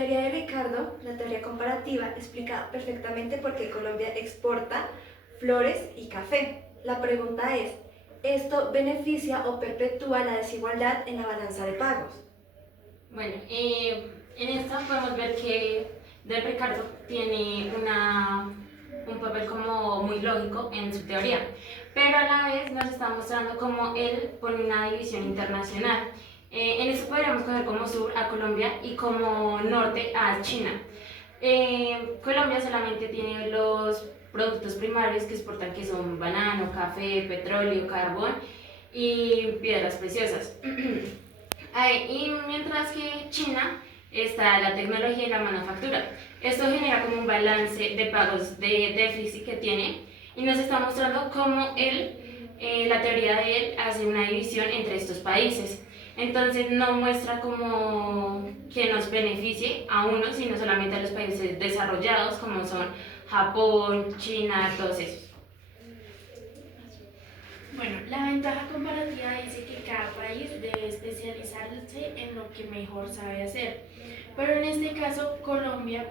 teoría de Ricardo, la teoría comparativa, explica perfectamente por qué Colombia exporta flores y café. La pregunta es, ¿esto beneficia o perpetúa la desigualdad en la balanza de pagos? Bueno, en esta podemos ver que Del Ricardo tiene un papel como muy lógico en su teoría, pero a la vez nos está mostrando cómo él pone una división internacional. En esto podríamos coger como sur a Colombia y como norte a China. Colombia solamente tiene los productos primarios que exportan, que son banano, café, petróleo, carbón y piedras preciosas. Y mientras que China está la tecnología y la manufactura. Esto genera como un balance de pagos de déficit que tiene y nos está mostrando cómo la teoría de él hace una división entre estos países. Entonces no muestra como que nos beneficie a uno, sino solamente a los países desarrollados como son Japón, China, todos esos. Bueno, la ventaja comparativa dice que cada país debe especializarse en lo que mejor sabe hacer. Pero en este caso, Colombia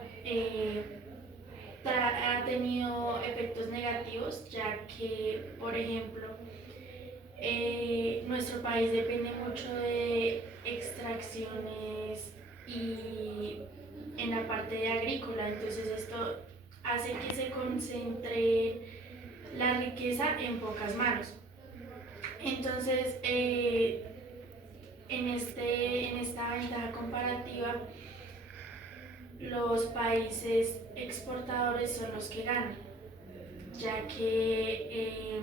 ha tenido efectos negativos, ya que, por ejemplo, nuestro país depende mucho de extracciones y en la parte de agrícola, entonces esto hace que se concentre la riqueza en pocas manos. Entonces, en esta ventaja comparativa, los países exportadores son los que ganan, ya que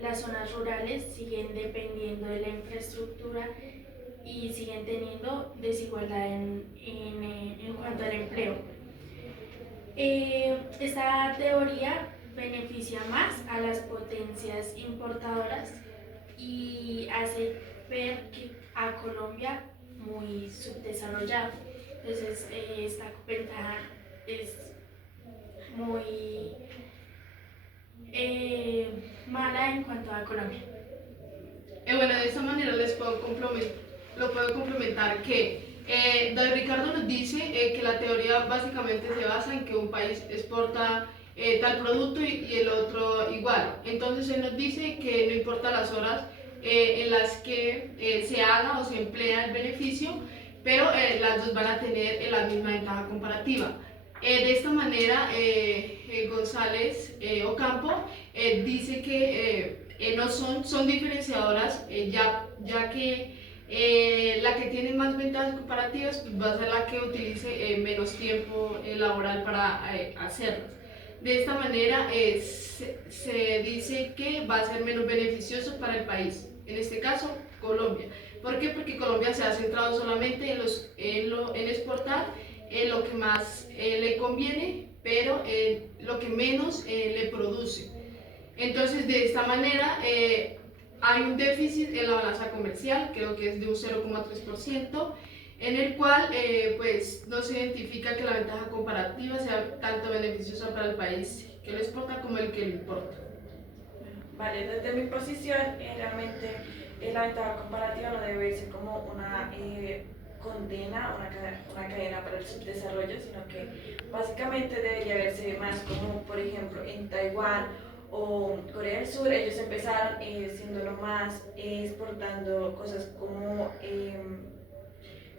las zonas rurales siguen dependiendo de la infraestructura y siguen teniendo desigualdad en cuanto al empleo. Esta teoría beneficia más a las potencias importadoras y hace ver que a Colombia muy subdesarrollado. Entonces, esta ventaja es muy mala en cuanto a Colombia. Bueno, de esta manera lo puedo complementar que David Ricardo nos dice que la teoría básicamente se basa en que un país exporta tal producto y el otro igual. Entonces él nos dice que no importa las horas en las que se haga o se emplea el beneficio, pero las dos van a tener la misma ventaja comparativa. De esta manera, González Ocampo dice que no son diferenciadoras, ya que la que tiene más ventajas comparativas pues, va a ser la que utilice menos tiempo laboral para hacerlas. De esta manera se dice que va a ser menos beneficioso para el país, en este caso Colombia. ¿Por qué? Porque Colombia se ha centrado solamente en exportar lo que más le conviene, pero lo que menos le produce. Entonces, de esta manera, hay un déficit en la balanza comercial, creo que es de un 0,3%, en el cual pues, no se identifica que la ventaja comparativa sea tanto beneficiosa para el país que lo exporta como el que lo importa. Vale, desde mi posición, realmente la ventaja comparativa no debe verse como una condena, una cadena para el subdesarrollo, sino que básicamente debería verse más como, por ejemplo, en Taiwán o Corea del Sur, ellos empezaron siendo lo más exportando cosas como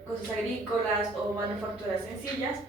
cosas agrícolas o manufacturas sencillas,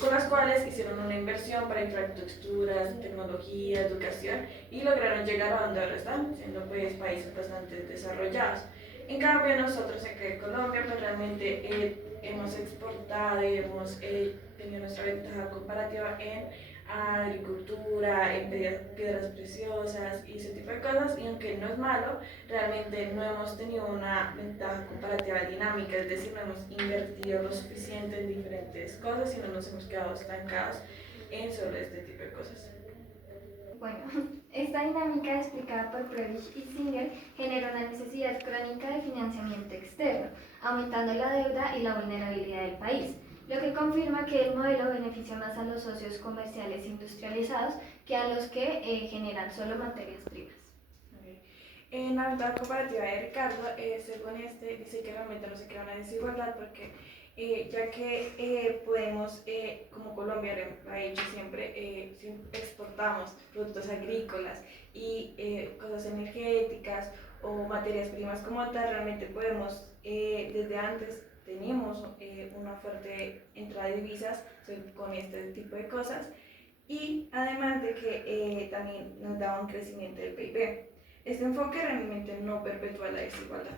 con las cuales hicieron una inversión para infraestructuras, tecnología, educación y lograron llegar a donde ahora están, siendo pues países bastante desarrollados. En cambio nosotros acá en Colombia pues realmente hemos exportado y hemos tenido nuestra ventaja comparativa en agricultura, en piedras preciosas y ese tipo de cosas, y aunque no es malo, realmente no hemos tenido una ventaja comparativa dinámica, es decir, no hemos invertido lo suficiente en diferentes cosas y no nos hemos quedado estancados en solo este tipo de cosas. Bueno, esta dinámica explicada por Prebisch y Singer genera una necesidad crónica de financiamiento externo, aumentando la deuda y la vulnerabilidad del país, lo que confirma que el modelo beneficia más a los socios comerciales industrializados que a los que generan solo materias primas. En la ventaja comparativa de Ricardo, según este, dice que realmente no se crea una desigualdad porque ya que podemos, como Colombia lo ha hecho siempre, si exportamos productos agrícolas y cosas energéticas o materias primas como tal, realmente podemos, desde antes tenemos una fuerte entrada de divisas con este tipo de cosas y además de que también nos da un crecimiento del PIB. Este enfoque realmente no perpetúa la desigualdad.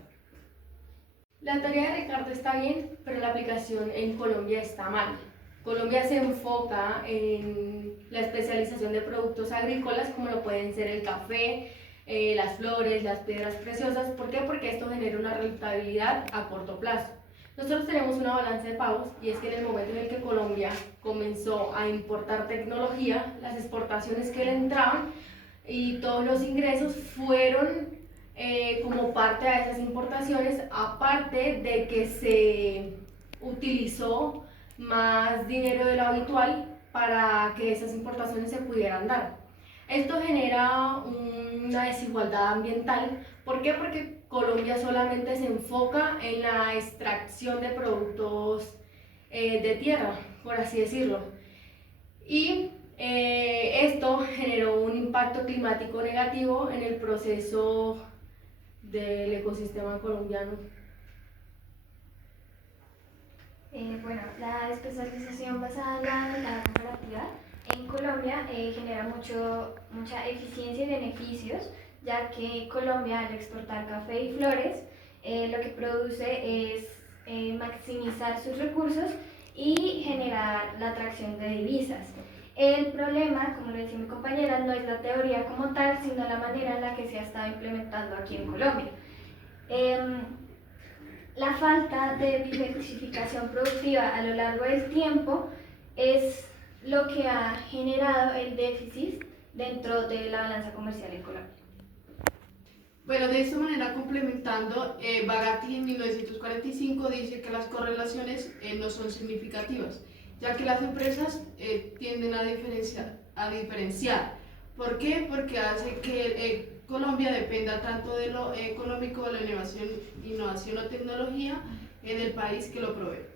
La teoría de Ricardo está bien, pero la aplicación en Colombia está mal. Colombia se enfoca en la especialización de productos agrícolas como lo pueden ser el café, las flores, las piedras preciosas. ¿Por qué? Porque esto genera una rentabilidad a corto plazo. Nosotros tenemos una balanza de pagos y es que en el momento en el que Colombia comenzó a importar tecnología, las exportaciones que le entraban y todos los ingresos fueron como parte a esas importaciones, aparte de que se utilizó más dinero de lo habitual para que esas importaciones se pudieran dar. Esto genera una desigualdad ambiental. ¿Por qué? Porque Colombia solamente se enfoca en la extracción de productos de tierra, por así decirlo. Y esto generó un impacto climático negativo en el proceso del ecosistema colombiano. Bueno, la especialización basada en la comparativa en Colombia genera mucha eficiencia y beneficios, ya que Colombia al exportar café y flores lo que produce es maximizar sus recursos y generar la atracción de divisas. El problema, como le decía mi compañera, no es la teoría como tal, sino la manera en la que se ha estado implementando aquí en Colombia. La falta de diversificación productiva a lo largo del tiempo es lo que ha generado el déficit dentro de la balanza comercial en Colombia. Bueno, de esta manera complementando, Bagatti en 1945 dice que las correlaciones no son significativas, ya que las empresas tienden a diferenciar. ¿Por qué? Porque hace que Colombia dependa tanto de lo económico, de la innovación o tecnología del país que lo provee.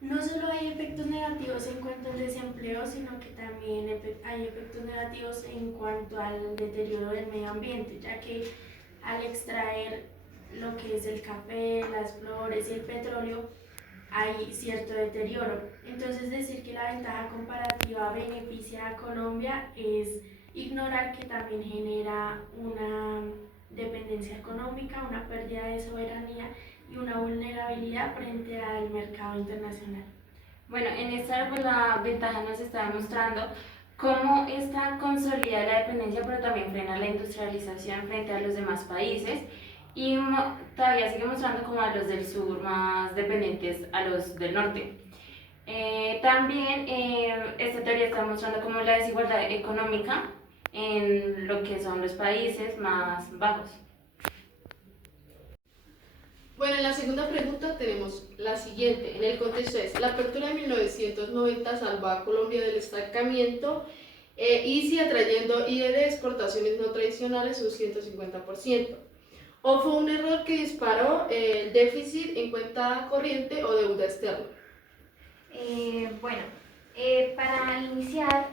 No solo hay efectos negativos en cuanto al desempleo, sino que también hay efectos negativos en cuanto al deterioro del medio ambiente, ya que al extraer lo que es el café, las flores y el petróleo, hay cierto deterioro. Entonces decir que la ventaja comparativa beneficia a Colombia es ignorar que también genera una dependencia económica, una pérdida de soberanía y una vulnerabilidad frente al mercado internacional. Bueno, en esta pues, la ventaja nos está demostrando cómo esta consolida la dependencia, pero también frena la industrialización frente a los demás países y todavía sigue mostrando como a los del sur más dependientes a los del norte. También esta teoría está mostrando como la desigualdad económica en lo que son los países más bajos. Bueno, en la segunda pregunta tenemos la siguiente. En el contexto es, la apertura de 1990 salvó a Colombia del estancamiento y sigue atrayendo de exportaciones no tradicionales un 150%. ¿O fue un error que disparó el déficit en cuenta corriente o deuda externa? Para iniciar,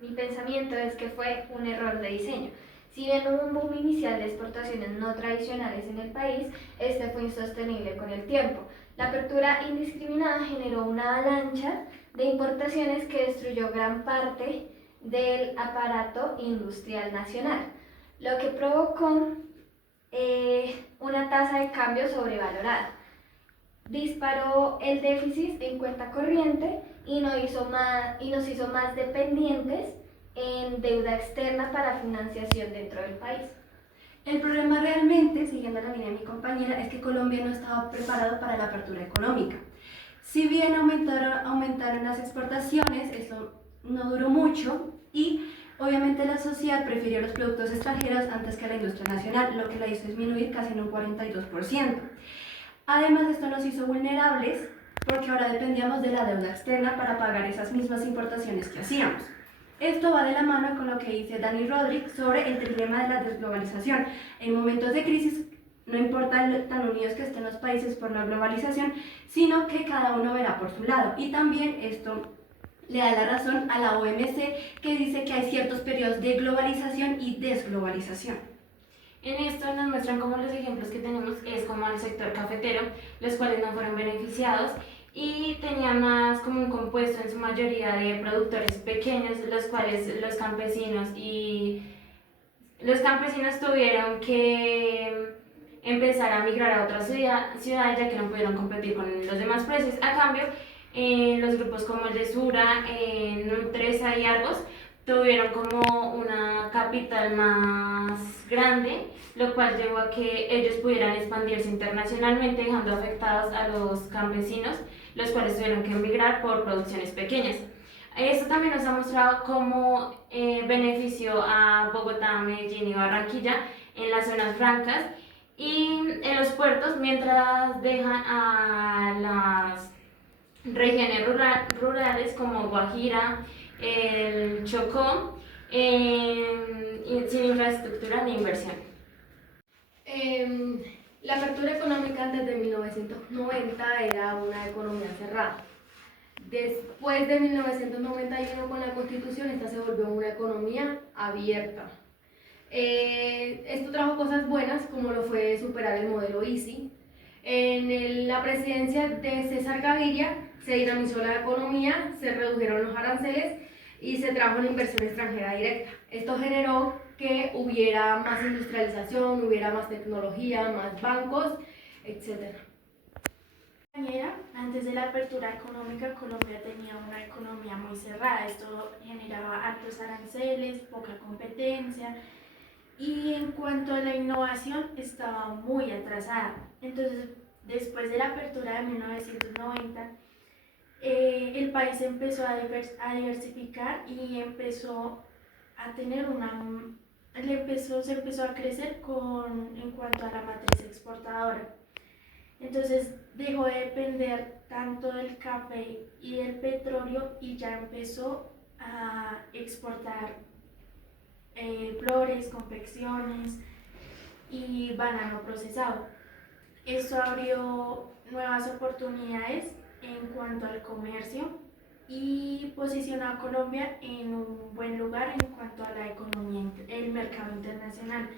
mi pensamiento es que fue un error de diseño. Si bien hubo un boom inicial de exportaciones no tradicionales en el país, este fue insostenible con el tiempo. La apertura indiscriminada generó una avalancha de importaciones que destruyó gran parte del aparato industrial nacional, lo que provocó una tasa de cambio sobrevalorada. Disparó el déficit en cuenta corriente y nos hizo más dependientes en deuda externa para financiación dentro del país. El problema realmente, siguiendo la línea de mi compañera, es que Colombia no estaba preparado para la apertura económica. Si bien aumentaron las exportaciones, eso no duró mucho y obviamente la sociedad prefirió los productos extranjeros antes que la industria nacional, lo que la hizo disminuir casi en un 42%. Además, esto nos hizo vulnerables porque ahora dependíamos de la deuda externa para pagar esas mismas importaciones que hacíamos. Esto va de la mano con lo que dice Dani Rodríguez sobre el dilema de la desglobalización. En momentos de crisis, no importa tan unidos que estén los países por la globalización, sino que cada uno verá por su lado. Y también esto le da la razón a la OMC, que dice que hay ciertos periodos de globalización y desglobalización. En esto nos muestran como los ejemplos que tenemos es como el sector cafetero, los cuales no fueron beneficiados y tenían más como un compuesto en su mayoría de productores pequeños, los cuales los campesinos tuvieron que empezar a migrar a otras ciudades ya que no pudieron competir con los demás precios. A cambio, los grupos como el de Sura, Nutresa y Argos tuvieron como una capital más grande, lo cual llevó a que ellos pudieran expandirse internacionalmente, dejando afectados a los campesinos, los cuales tuvieron que emigrar por producciones pequeñas. Esto también nos ha mostrado cómo benefició a Bogotá, Medellín y Barranquilla en las zonas francas y en los puertos, mientras dejan a las regiones rurales como Guajira, el Chocó, sin infraestructura ni inversión. La apertura económica antes de 1990 era una economía cerrada. Después de 1991 con la Constitución, esta se volvió una economía abierta. Esto trajo cosas buenas, como lo fue superar el modelo ISI. En la presidencia de César Gaviria se dinamizó la economía, se redujeron los aranceles y se trajo la inversión extranjera directa. Esto generó que hubiera más industrialización, hubiera más tecnología, más bancos, etc. Antes de la apertura económica, Colombia tenía una economía muy cerrada. Esto generaba altos aranceles, poca competencia y en cuanto a la innovación estaba muy atrasada. Entonces, después de la apertura de 1990, el país empezó a diversificar y empezó a tener se empezó a crecer en cuanto a la matriz exportadora. Entonces dejó de depender tanto del café y del petróleo y ya empezó a exportar flores, confecciones y banano procesado. Esto abrió nuevas oportunidades en cuanto al comercio y posicionó a Colombia en un buen lugar en cuanto a la economía, el mercado internacional.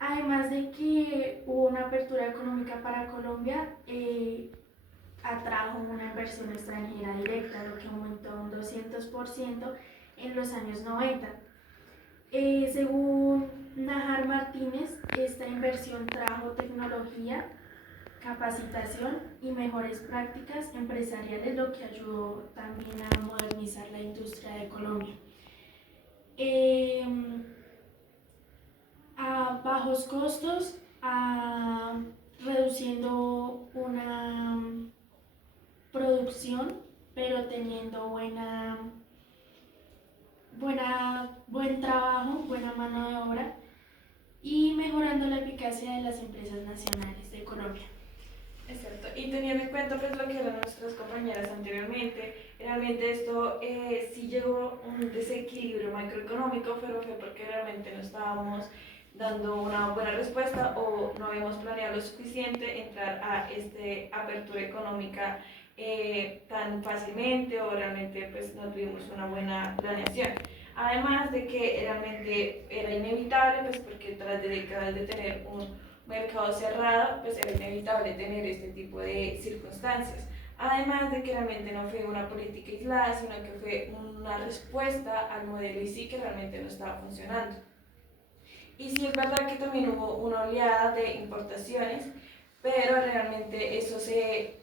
Además de que hubo una apertura económica para Colombia, atrajo una inversión extranjera directa, lo que aumentó un 200% en los años 90. Según Najar Martínez, esta inversión trajo tecnología, capacitación y mejores prácticas empresariales, lo que ayudó también a modernizar la industria de Colombia. A bajos costos, reduciendo una producción, pero teniendo buen trabajo, buena mano de obra y mejorando la eficacia de las empresas nacionales de Colombia. Exacto, y teniendo en cuenta pues lo que eran nuestras compañeras anteriormente, realmente esto sí llegó a un desequilibrio macroeconómico, pero fue porque realmente no estábamos dando una buena respuesta o no habíamos planeado lo suficiente entrar a esta apertura económica tan fácilmente o realmente pues no tuvimos una buena planeación. Además de que realmente era inevitable, pues porque tras de décadas de tener un mercado cerrado, pues era inevitable tener este tipo de circunstancias. Además de que realmente no fue una política aislada, sino que fue una respuesta al modelo ISI que realmente no estaba funcionando. Y sí es verdad que también hubo una oleada de importaciones, pero realmente eso se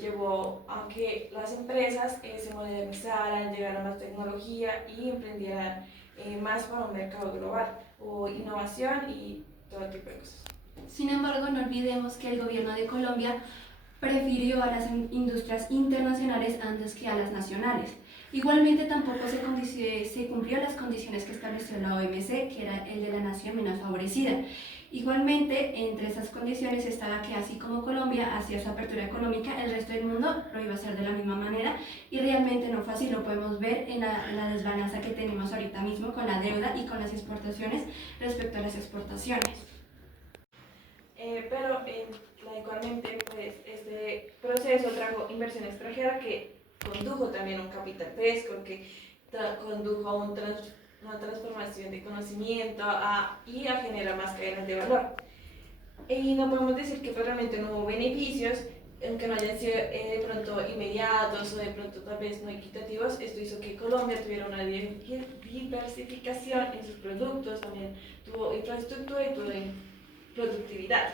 llevó a que las empresas se modernizaran, llegaran más tecnología y emprendieran más para un mercado global, o innovación y todo tipo de cosas. Sin embargo, no olvidemos que el gobierno de Colombia prefirió a las industrias internacionales antes que a las nacionales. Igualmente tampoco se cumplió las condiciones que estableció la OMC, que era el de la nación menos favorecida. Igualmente, entre esas condiciones estaba que así como Colombia hacía su apertura económica, el resto del mundo lo iba a hacer de la misma manera y realmente no fue así. Lo podemos ver en la desbalanza que tenemos ahorita mismo con la deuda y con las exportaciones respecto a las exportaciones. Pero igualmente, pues, este proceso trajo inversión extranjera que condujo también a un capital fresco, que condujo a una transformación de conocimiento y a generar más cadenas de valor. Y no podemos decir que pues, realmente no hubo beneficios, aunque no hayan sido de pronto inmediatos o de pronto tal vez no equitativos. Esto hizo que Colombia tuviera una diversificación en sus productos, también tuvo infraestructura y tuvo productividad.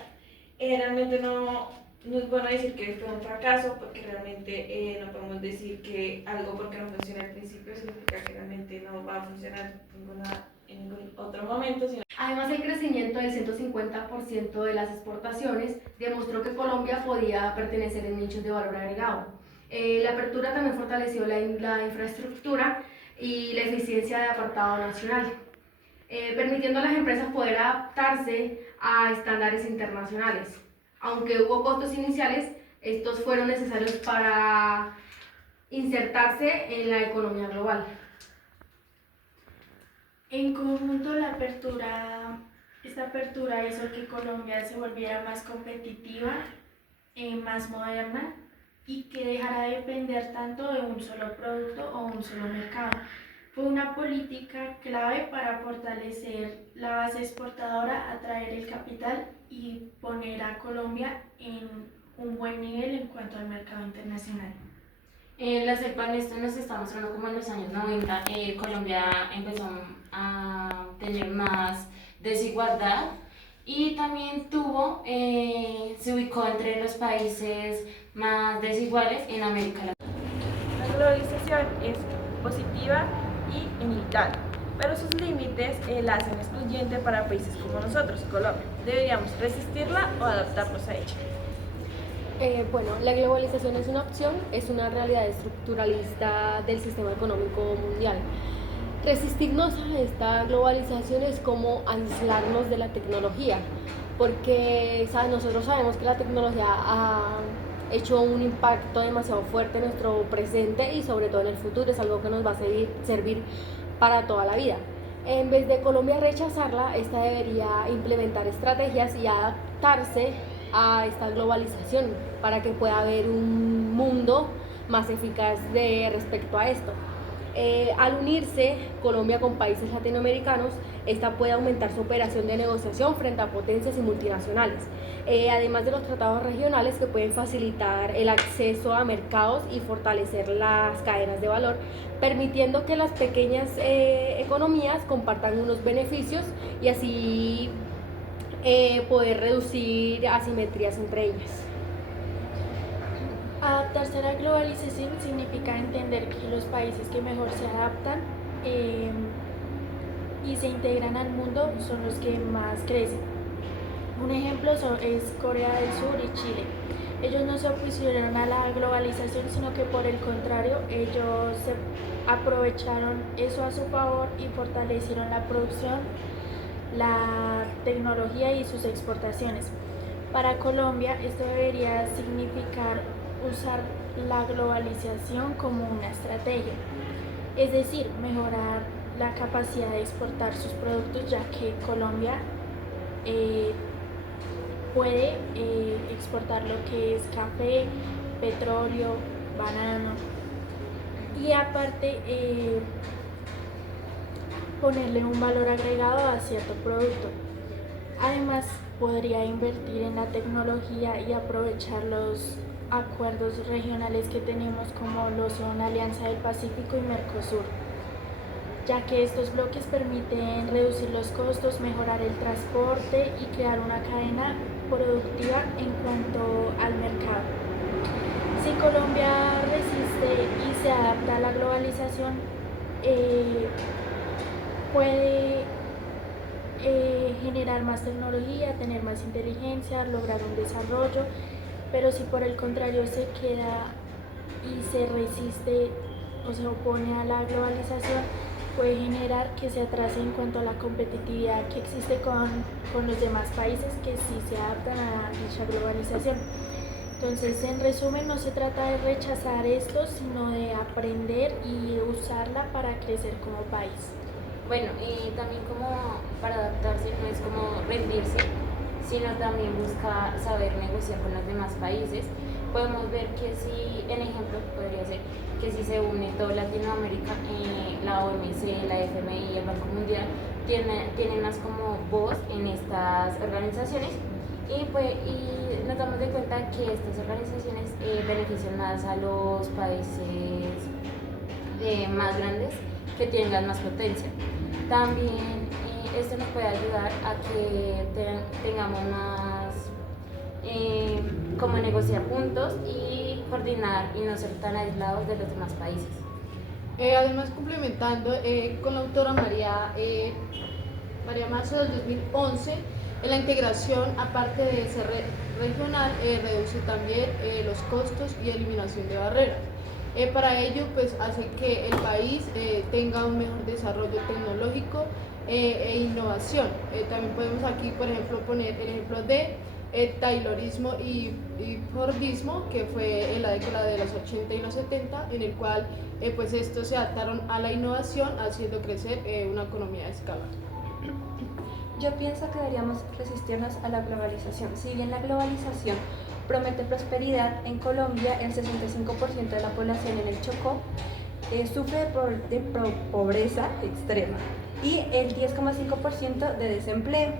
Realmente no es bueno decir que fue un fracaso, porque realmente no podemos decir que algo porque no funciona al principio significa que realmente no va a funcionar en ningún otro momento. Además, el crecimiento del 150% de las exportaciones demostró que Colombia podía pertenecer en nichos de valor agregado. La apertura también fortaleció la infraestructura y la eficiencia de apartado nacional, permitiendo a las empresas poder adaptarse a estándares internacionales. Aunque hubo costos iniciales, estos fueron necesarios para insertarse en la economía global. En conjunto, esta apertura hizo que Colombia se volviera más competitiva, más moderna y que dejara de depender tanto de un solo producto o un solo mercado. Fue una política clave para fortalecer la base exportadora, atraer el capital y poner a Colombia en un buen nivel en cuanto al mercado internacional. La cepa en esto nos está mostrando como en los años 90 Colombia empezó a tener más desigualdad y también se ubicó entre los países más desiguales en América Latina. La globalización es positiva y inevitable, pero sus límites la hacen excluyente para países como nosotros, Colombia. ¿Deberíamos resistirla o adaptarnos a ella? Bueno, la globalización es una opción, es una realidad estructuralista del sistema económico mundial. Resistirnos a esta globalización es como aislarnos de la tecnología, porque nosotros sabemos que la tecnología ha hecho un impacto demasiado fuerte en nuestro presente y sobre todo en el futuro, es algo que nos va a servir para toda la vida. En vez de Colombia rechazarla, esta debería implementar estrategias y adaptarse a esta globalización para que pueda haber un mundo más eficaz respecto a esto. Al unirse Colombia con países latinoamericanos, esta puede aumentar su operación de negociación frente a potencias y multinacionales, además de los tratados regionales que pueden facilitar el acceso a mercados y fortalecer las cadenas de valor, permitiendo que las pequeñas economías compartan unos beneficios y así poder reducir asimetrías entre ellas. Adaptarse a la globalización significa entender que los países que mejor se adaptan y se integran al mundo son los que más crecen. Un ejemplo es Corea del Sur y Chile. Ellos no se opusieron a la globalización, sino que por el contrario, ellos se aprovecharon eso a su favor y fortalecieron la producción, la tecnología y sus exportaciones. Para Colombia, esto debería significar usar la globalización como una estrategia, es decir, mejorar la capacidad de exportar sus productos, ya que Colombia puede exportar lo que es café, petróleo, banano y aparte ponerle un valor agregado a cierto producto. Además, podría invertir en la tecnología y aprovechar los acuerdos regionales que tenemos, como lo son Alianza del Pacífico y Mercosur, ya que estos bloques permiten reducir los costos, mejorar el transporte y crear una cadena productiva en cuanto al mercado. Si Colombia resiste y se adapta a la globalización, puede generar más tecnología, tener más inteligencia, lograr un desarrollo pero si por el contrario se queda y se resiste o se opone a la globalización, puede generar que se atrase en cuanto a la competitividad que existe con los demás países que sí se adaptan a dicha globalización. Entonces, en resumen, no se trata de rechazar esto, sino de aprender y usarla para crecer como país. Bueno, y también como para adaptarse no es como rendirse, sino también buscar saber negociar con los demás países. Podemos ver que si, en ejemplo, podría ser que si se une toda Latinoamérica, la OMC, la FMI y el Banco Mundial tienen más como voz en estas organizaciones y nos damos de cuenta que estas organizaciones benefician más a los países más grandes que tengan más potencia. También esto nos puede ayudar a que tengamos más como negociar juntos y coordinar y no ser tan aislados de los demás países. Además, complementando con la autora María Mazo del 2011, la integración, aparte de ser regional, reduce también los costos y eliminación de barreras. Para ello, pues, hace que el país tenga un mejor desarrollo tecnológico e innovación. También podemos aquí, por ejemplo, poner el ejemplo de Taylorismo y Fordismo, que fue en la década de los 80 y los 70, en el cual pues estos se adaptaron a la innovación, haciendo crecer una economía de escala. Yo pienso que deberíamos resistirnos a la globalización. Si bien la globalización promete prosperidad, en Colombia el 65% de la población en el Chocó sufre de pobreza extrema y el 10,5% de desempleo.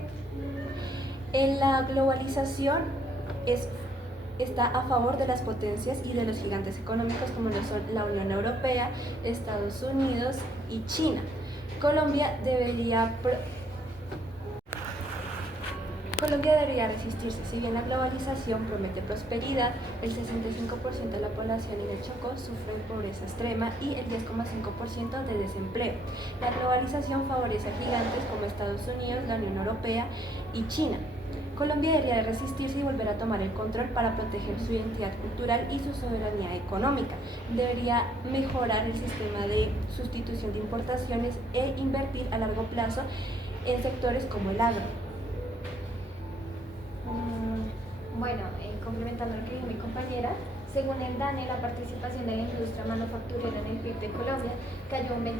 La globalización está a favor de las potencias y de los gigantes económicos como lo son la Unión Europea, Estados Unidos y China. Colombia debería resistirse. Si bien la globalización promete prosperidad, el 65% de la población en el Chocó sufre de pobreza extrema y el 10,5% de desempleo. La globalización favorece a gigantes como Estados Unidos, la Unión Europea y China. Colombia debería de resistirse y volver a tomar el control para proteger su identidad cultural y su soberanía económica. Debería mejorar el sistema de sustitución de importaciones e invertir a largo plazo en sectores como el agro. Bueno, complementando lo que dijo mi compañera, según el DANE, la participación de la industria manufacturera en el PIB de Colombia cayó un 22% en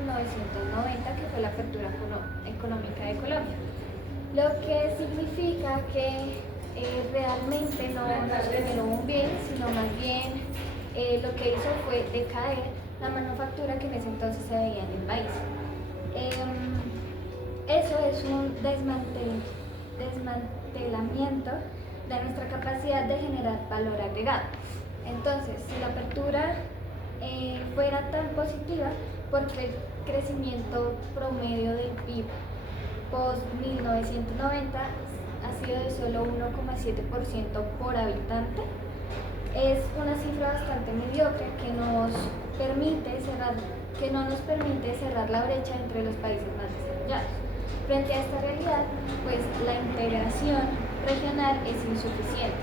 1990, que fue la apertura económica de Colombia. Lo que significa que realmente no se generó un bien, sino más bien lo que hizo fue decaer la manufactura que en ese entonces se veía en el país. Eso es un desmantelamiento de nuestra capacidad de generar valor agregado. Entonces, si la apertura fuera tan positiva, porque el crecimiento promedio del PIB post-1990 ha sido de solo 1,7% por habitante, es una cifra bastante mediocre que no nos permite cerrar la brecha entre los países más desarrollados. Frente a esta realidad, pues la integración regional es insuficiente.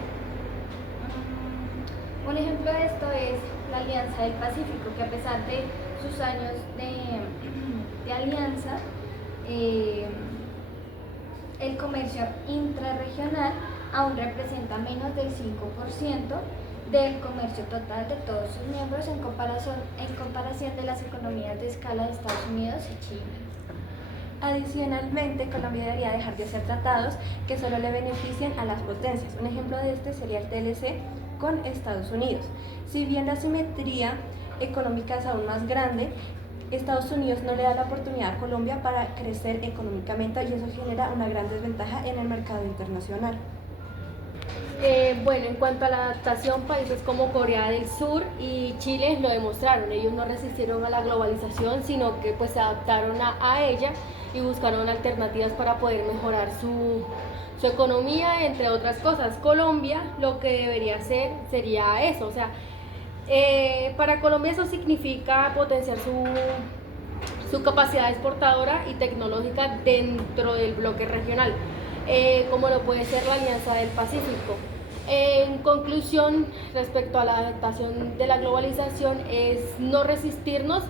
Un ejemplo de esto es la Alianza del Pacífico, que a pesar de sus años de alianza, el comercio intrarregional aún representa menos del 5% del comercio total de todos sus miembros en comparación de las economías de escala de Estados Unidos y China. Adicionalmente, Colombia debería dejar de hacer tratados que solo le beneficien a las potencias. Un ejemplo de este sería el TLC con Estados Unidos. Si bien la asimetría económica es aún más grande, Estados Unidos no le da la oportunidad a Colombia para crecer económicamente y eso genera una gran desventaja en el mercado internacional. Bueno, en cuanto a la adaptación, países como Corea del Sur y Chile lo demostraron. Ellos no resistieron a la globalización, sino que pues se adaptaron a ella y buscaron alternativas para poder mejorar su economía, entre otras cosas. Colombia lo que debería hacer sería eso, o sea, para Colombia eso significa potenciar su capacidad exportadora y tecnológica dentro del bloque regional, como lo puede ser la Alianza del Pacífico. En conclusión, respecto a la adaptación de la globalización, es no resistirnos,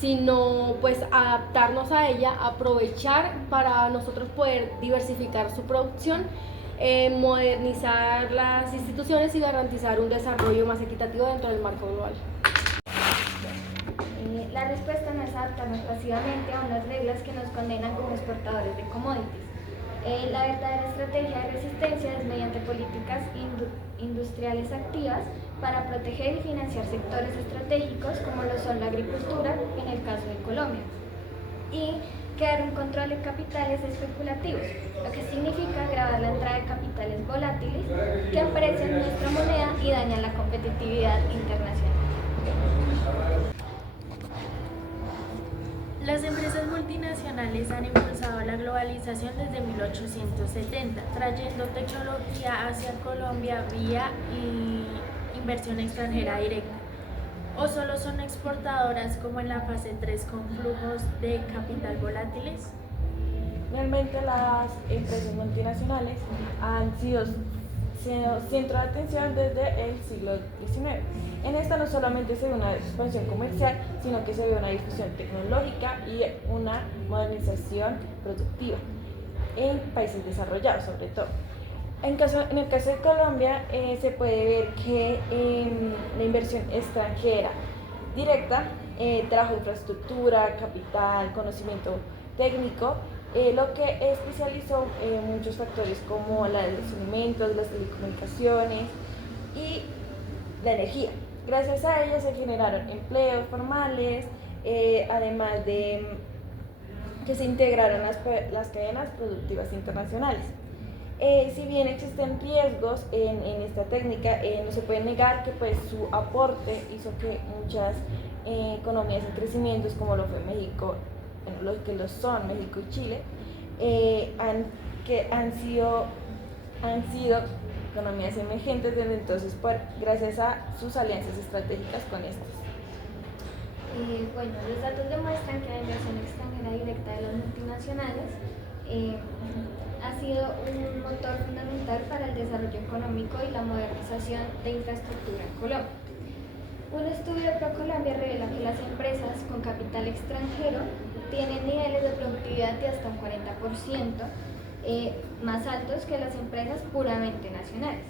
sino pues adaptarnos a ella, aprovechar para nosotros poder diversificar su producción, modernizar las instituciones y garantizar un desarrollo más equitativo dentro del marco global. La respuesta no es adaptarnos pasivamente a unas reglas que nos condenan como exportadores de commodities. La verdadera estrategia de resistencia es mediante políticas industriales activas para proteger y financiar sectores estratégicos como lo son la agricultura, en el caso de Colombia, y crear un control de capitales especulativos, lo que significa grabar la entrada de capitales volátiles que aprecian nuestra moneda y dañan la competitividad internacional. Las empresas multinacionales han impulsado la globalización desde 1870, trayendo tecnología hacia Colombia vía inversión extranjera directa. ¿O solo son exportadoras como en la fase 3 con flujos de capital volátiles? Realmente las empresas multinacionales han sido centro de atención desde el siglo XIX. En esta no solamente se ve una expansión comercial, sino que se ve una difusión tecnológica y una modernización productiva en países desarrollados sobre todo. En el caso de Colombia se puede ver que la inversión extranjera directa trajo infraestructura, capital, conocimiento técnico, lo que especializó muchos factores como los alimentos, las telecomunicaciones y la energía. Gracias a ello se generaron empleos formales, además de que se integraron las cadenas productivas internacionales. Si bien existen riesgos en esta técnica, no se puede negar que pues, su aporte hizo que muchas economías en crecimiento, como lo fue México, los que lo son México y Chile, han sido economías emergentes desde entonces gracias a sus alianzas estratégicas con estas. Bueno, los datos demuestran que la inversión extranjera directa de las multinacionales ha sido un motor fundamental para el desarrollo económico y la modernización de infraestructura en Colombia. Un estudio de ProColombia revela que las empresas con capital extranjero tienen niveles de productividad de hasta un 40% más altos que las empresas puramente nacionales.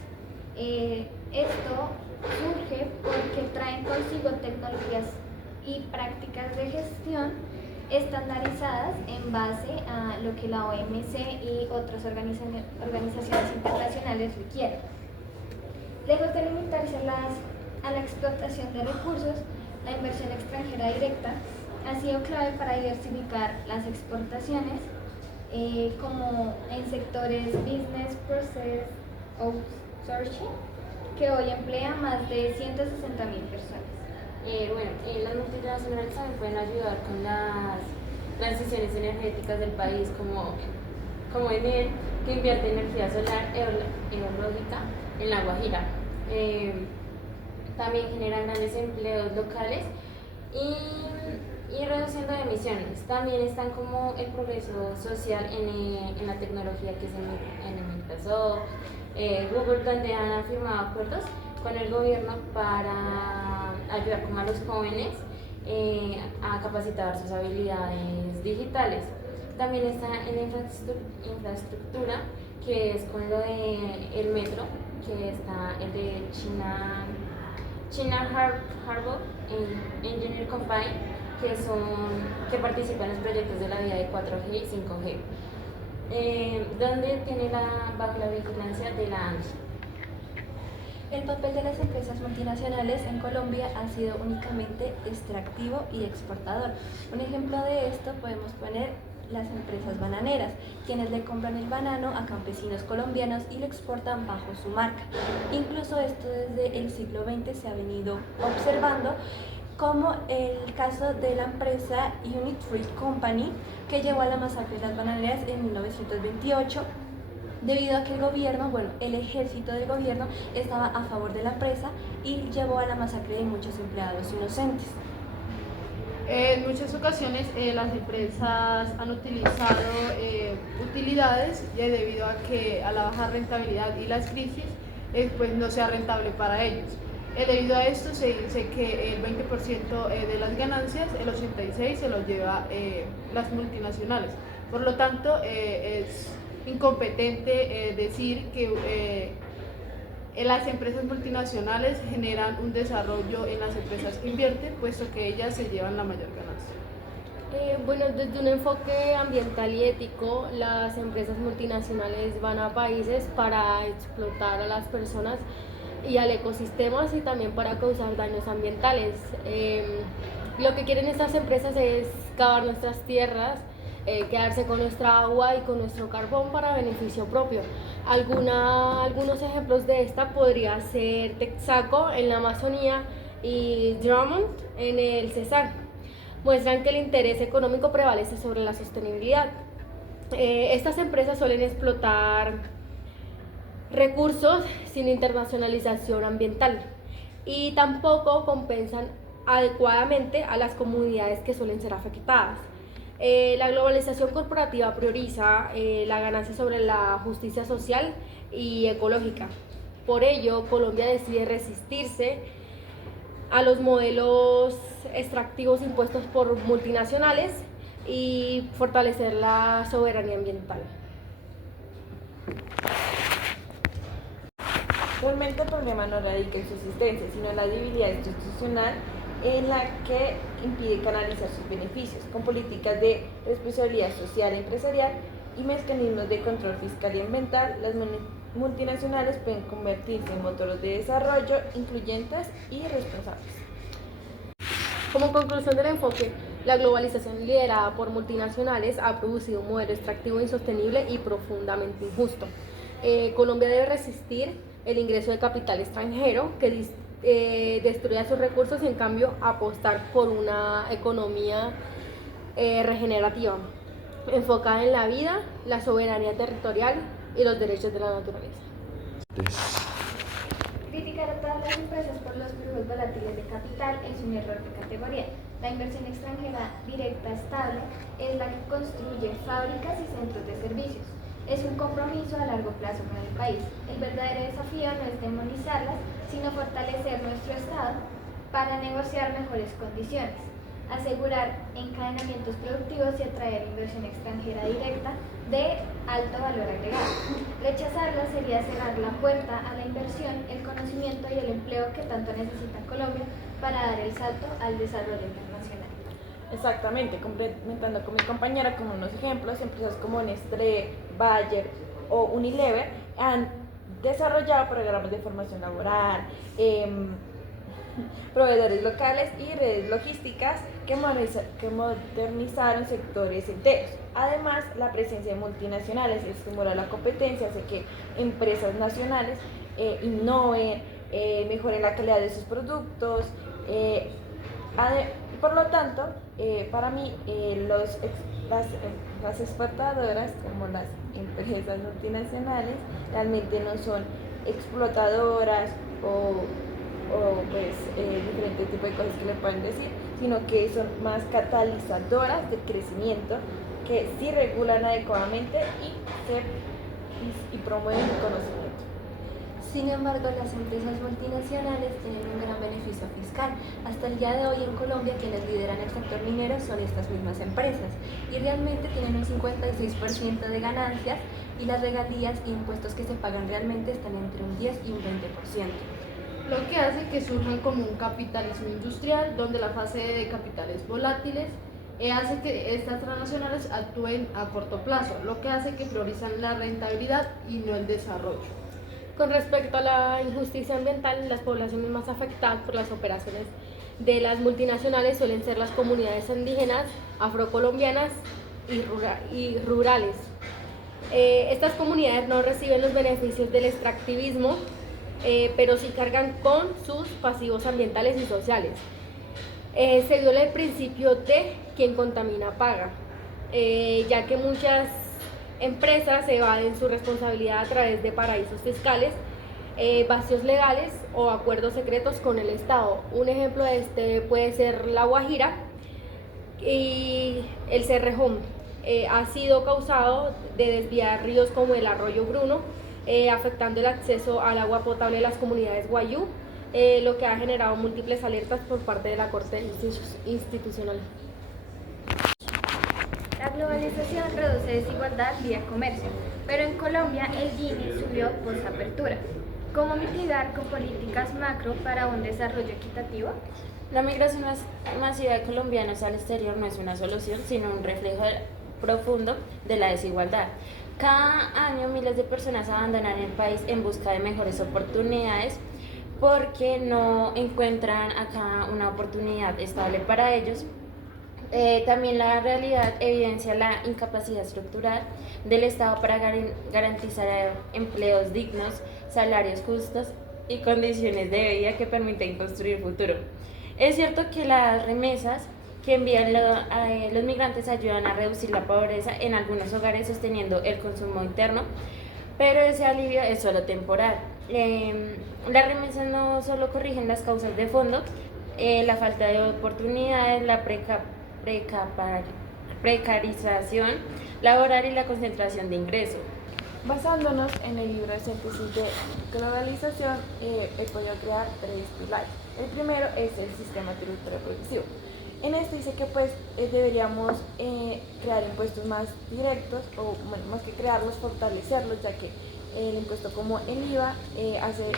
Esto surge porque traen consigo tecnologías y prácticas de gestión estandarizadas en base a lo que la OMC y otras organizaciones internacionales requieren. Lejos de limitarse a la explotación de recursos, la inversión extranjera directa ha sido clave para diversificar las exportaciones, como en sectores business process outsourcing, que hoy emplea más de 160.000 personas. Las multinacionales también pueden ayudar con las transiciones energéticas del país, como Enel, que invierte en energía solar eológica en La Guajira. También generan grandes empleos locales y reduciendo emisiones. También están como el progreso social en la tecnología, que es en Microsoft, Google, donde han firmado acuerdos con el gobierno para ayudar como a los jóvenes a capacitar sus habilidades digitales. También está en la infraestructura, que es con lo de el metro, que está el de China Harbour Engineer Company, que participa en los proyectos de la vía de 4G y 5G, donde tiene bajo la vigilancia de la ANSI. El papel de las empresas multinacionales en Colombia ha sido únicamente extractivo y exportador. Un ejemplo de esto podemos poner las empresas bananeras, quienes le compran el banano a campesinos colombianos y lo exportan bajo su marca. Incluso esto desde el siglo XX se ha venido observando, como el caso de la empresa Unit Fruit Company, que llevó a la masacre de las bananeras en 1928, debido a que el ejército del gobierno estaba a favor de la empresa y llevó a la masacre de muchos empleados inocentes. En muchas ocasiones las empresas han utilizado utilidades debido a la baja rentabilidad y las crisis pues no sea rentable para ellos. Debido a esto se dice que el 20% de las ganancias, el 86% se los lleva las multinacionales. Por lo tanto, es incompetente decir que las empresas multinacionales generan un desarrollo en las empresas que invierten, puesto que ellas se llevan la mayor ganancia. Bueno, desde un enfoque ambiental y ético, las empresas multinacionales van a países para explotar a las personas y al ecosistema y también para causar daños ambientales. Lo que quieren estas empresas es cavar nuestras tierras, quedarse con nuestra agua y con nuestro carbón para beneficio propio. Algunos ejemplos de esta podría ser Texaco en la Amazonía y Drummond en el Cesar. Muestran que el interés económico prevalece sobre la sostenibilidad. Estas empresas suelen explotar recursos sin internacionalización ambiental y tampoco compensan adecuadamente a las comunidades que suelen ser afectadas. La globalización corporativa prioriza la ganancia sobre la justicia social y ecológica. Por ello, Colombia decide resistirse a los modelos extractivos impuestos por multinacionales y fortalecer la soberanía ambiental. Realmente el problema no radica en su existencia, sino en la debilidad institucional en la que impide canalizar sus beneficios, con políticas de responsabilidad social e empresarial y mecanismos de control fiscal y ambiental. Las multinacionales pueden convertirse en motores de desarrollo incluyentes y responsables. Como conclusión del enfoque, la globalización liderada por multinacionales ha producido un modelo extractivo insostenible y profundamente injusto. Colombia debe resistir el ingreso de capital extranjero que destruya sus recursos y en cambio apostar por una economía regenerativa, enfocada en la vida, la soberanía territorial y los derechos de la naturaleza. Criticar a todas las empresas por los flujos volátiles de capital es un error de categoría. La inversión extranjera directa estable es la que construye fábricas y centros de servicios. Es un compromiso a largo plazo con el país. El verdadero desafío no es demonizarlas, sino fortalecer nuestro Estado para negociar mejores condiciones, asegurar encadenamientos productivos y atraer inversión extranjera directa de alto valor agregado. Rechazarla sería cerrar la puerta a la inversión, el conocimiento y el empleo que tanto necesita Colombia para dar el salto al desarrollo internacional. Exactamente, complementando con mi compañera como unos ejemplos, empresas como Nestlé, Bayer o Unilever han desarrollado programas de formación laboral, proveedores locales y redes logísticas que modernizaron sectores enteros. Además, la presencia de multinacionales estimula la competencia, hace que empresas nacionales innoven, mejoren la calidad de sus productos. Por lo tanto, para mí, las exportadoras, como las empresas multinacionales, realmente no son explotadoras o diferentes tipos de cosas que le pueden decir, sino que son más catalizadoras del crecimiento, que sí regulan adecuadamente y promueven el conocimiento. Sin embargo, las empresas multinacionales tienen un gran beneficio fiscal. Hasta el día de hoy en Colombia quienes lideran el sector minero son estas mismas empresas y realmente tienen un 56% de ganancias y las regalías e impuestos que se pagan realmente están entre un 10 y un 20%. Lo que hace que surjan como un capitalismo industrial, donde la fase de capitales volátiles hace que estas transnacionales actúen a corto plazo, lo que hace que priorizan la rentabilidad y no el desarrollo. Con respecto a la injusticia ambiental, las poblaciones más afectadas por las operaciones de las multinacionales suelen ser las comunidades indígenas, afrocolombianas y rurales. Estas comunidades no reciben los beneficios del extractivismo, pero sí cargan con sus pasivos ambientales y sociales. Se viola el principio de quien contamina paga, ya que muchas empresas evaden su responsabilidad a través de paraísos fiscales, vacíos legales o acuerdos secretos con el Estado. Un ejemplo de este puede ser La Guajira y el Cerrejón. Ha sido causado de desviar ríos como el arroyo Bruno afectando el acceso al agua potable de las comunidades wayú, lo que ha generado múltiples alertas por parte de la Corte Institucional. La globalización reduce desigualdad vía comercio, pero en Colombia el Gini subió post-apertura. ¿Cómo mitigar con políticas macro para un desarrollo equitativo? La migración masiva de colombianos al exterior no es una solución, sino un reflejo profundo de la desigualdad. Cada año miles de personas abandonan el país en busca de mejores oportunidades porque no encuentran acá una oportunidad estable para ellos. También la realidad evidencia la incapacidad estructural del Estado para garantizar empleos dignos, salarios justos y condiciones de vida que permiten construir futuro. Es cierto que las remesas que envían los migrantes ayudan a reducir la pobreza en algunos hogares sosteniendo el consumo interno, pero ese alivio es solo temporal. Las remesas no solo corrigen las causas de fondo, la falta de oportunidades, la precarización laboral y la concentración de ingresos. Basándonos en el libro de síntesis de globalización, he podido crear 3 pilares. El primero es el sistema tributario progresivo. En este dice que deberíamos crear impuestos más directos, o bueno, más que crearlos, fortalecerlos, ya que el impuesto como el IVA hace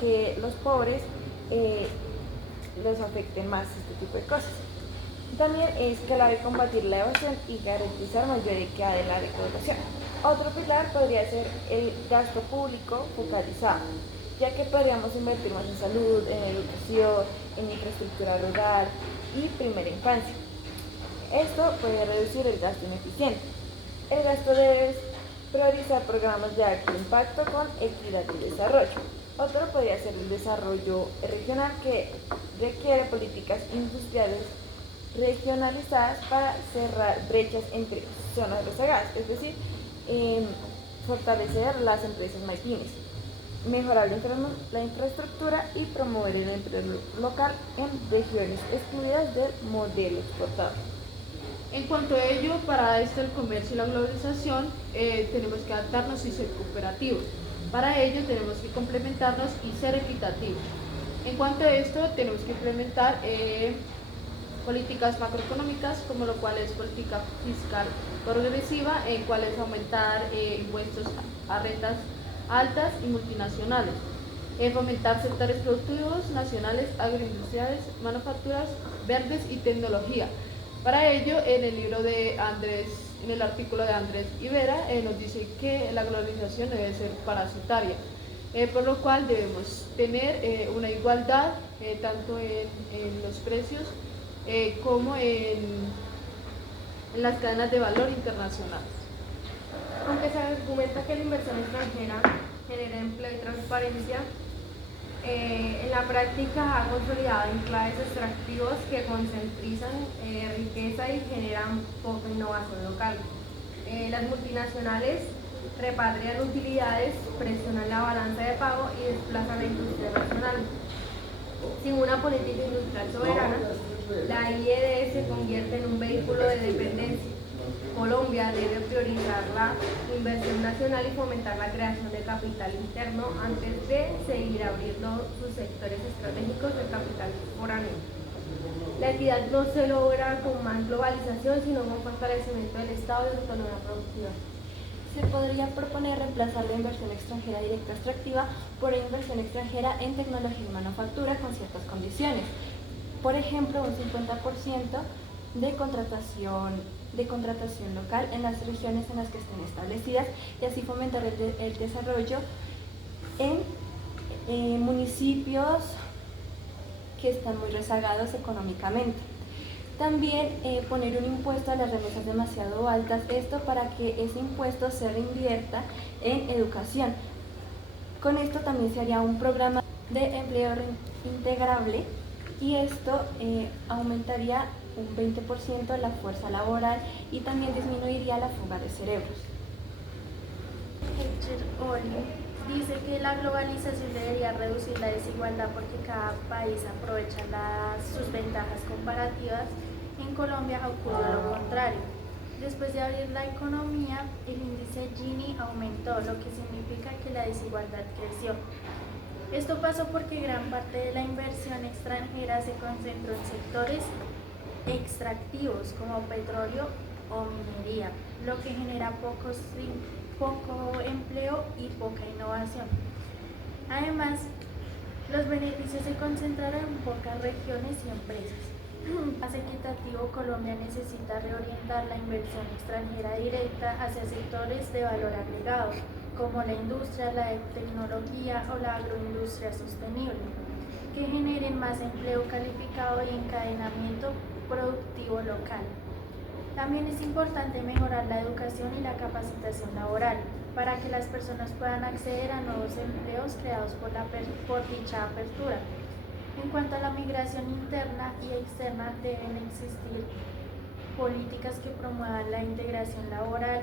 que los pobres les afecten más este tipo de cosas. También es clave combatir la evasión y garantizar mayor equidad de la recaudación. Otro pilar podría ser el gasto público focalizado, ya que podríamos invertir más en salud, en educación, en infraestructura rural y primera infancia. Esto puede reducir el gasto ineficiente. El gasto debe priorizar programas de alto impacto con equidad y desarrollo. Otro podría ser el desarrollo regional, que requiere políticas industriales regionalizadas para cerrar brechas entre zonas rezagadas, es decir, fortalecer las empresas pymes, mejorar la infraestructura y promover el empleo local en regiones excluidas del modelo exportador. En cuanto a ello, para esto el comercio y la globalización tenemos que adaptarnos y ser cooperativos. Para ello tenemos que complementarnos y ser equitativos. En cuanto a esto, tenemos que implementar políticas macroeconómicas, como lo cual es política fiscal progresiva, en cual es aumentar impuestos a rentas altas y multinacionales, fomentar sectores productivos nacionales, agroindustriales, manufacturas verdes y tecnología. Para ello, en el artículo de Andrés Ibera nos dice que la globalización debe ser parasitaria, por lo cual debemos tener una igualdad tanto en los precios como en las cadenas de valor internacionales. Aunque se argumenta que la inversión extranjera genera empleo y transparencia, en la práctica ha consolidado enclaves extractivos que concentrizan riqueza y generan poca innovación local. Las multinacionales repatrian utilidades, presionan la balanza de pago y desplazan la industria nacional. Sin una política industrial soberana, la IED se convierte en un vehículo de dependencia. Colombia debe priorizar la inversión nacional y fomentar la creación de capital interno antes de seguir abriendo sus sectores estratégicos de capital foráneo. La equidad no se logra con más globalización, sino con fortalecimiento del Estado y de la autonomía productiva. Se podría proponer reemplazar la inversión extranjera directa extractiva por inversión extranjera en tecnología y manufactura con ciertas condiciones. Por ejemplo, un 50% de contratación local en las regiones en las que estén establecidas, y así fomentar el desarrollo en municipios que están muy rezagados económicamente. También poner un impuesto a las remesas demasiado altas, esto para que ese impuesto se reinvierta en educación. Con esto también se haría un programa de empleo integrable, y esto aumentaría un 20% la fuerza laboral y también disminuiría la fuga de cerebros. Dice que la globalización debería reducir la desigualdad porque cada país aprovecha sus ventajas comparativas. En Colombia ocurre lo contrario. Después de abrir la economía, el índice Gini aumentó, lo que significa que la desigualdad creció. Esto pasó porque gran parte de la inversión extranjera se concentró en sectores extractivos como petróleo o minería, lo que genera poco empleo y poca innovación. Además, los beneficios se concentraron en pocas regiones y empresas. Más equitativo, Colombia necesita reorientar la inversión extranjera directa hacia sectores de valor agregado, como la industria, la tecnología o la agroindustria sostenible, que generen más empleo calificado y encadenamiento productivo local. También es importante mejorar la educación y la capacitación laboral para que las personas puedan acceder a nuevos empleos creados por dicha apertura. En cuanto a la migración interna y externa, deben existir políticas que promuevan la integración laboral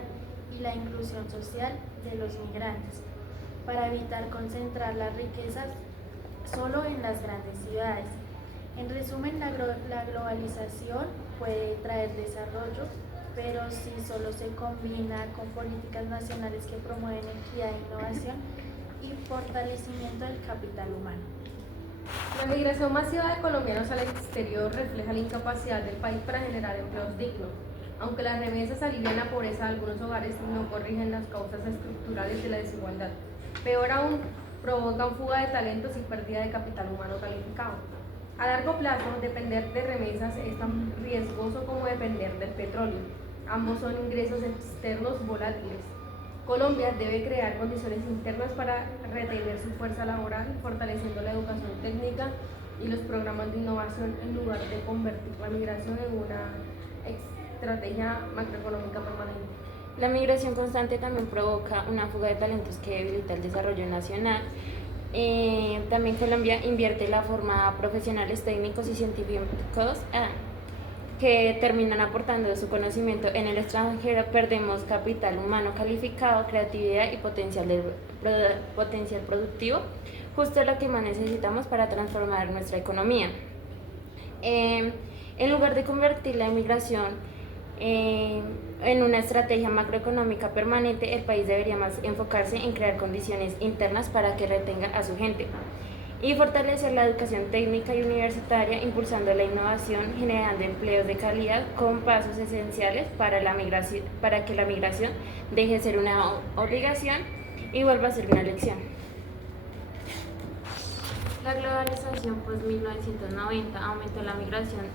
y la inclusión social de los migrantes, para evitar concentrar las riquezas solo en las grandes ciudades. En resumen, la globalización puede traer desarrollo, pero si solo se combina con políticas nacionales que promueven equidad e innovación y fortalecimiento del capital humano. La migración masiva de colombianos al exterior refleja la incapacidad del país para generar empleos dignos. Aunque las remesas alivian la pobreza de algunos hogares, no corrigen las causas estructurales de la desigualdad. Peor aún, provocan fuga de talentos y pérdida de capital humano calificado. A largo plazo, depender de remesas es tan riesgoso como depender del petróleo. Ambos son ingresos externos volátiles. Colombia debe crear condiciones internas para retener su fuerza laboral, fortaleciendo la educación técnica y los programas de innovación en lugar de convertir la migración en una estrategia macroeconómica permanente. La migración constante también provoca una fuga de talentos que debilita el desarrollo nacional. También Colombia invierte la forma profesionales técnicos y científicos que terminan aportando su conocimiento en el extranjero. Perdemos capital humano calificado, creatividad y potencial productivo, justo lo que más necesitamos para transformar nuestra economía. En lugar de convertir la inmigración en una estrategia macroeconómica permanente, el país debería más enfocarse en crear condiciones internas para que retenga a su gente y fortalecer la educación técnica y universitaria, impulsando la innovación, generando empleos de calidad con pasos esenciales para que la migración deje de ser una obligación y vuelva a ser una elección. La globalización post-1990 aumentó la migración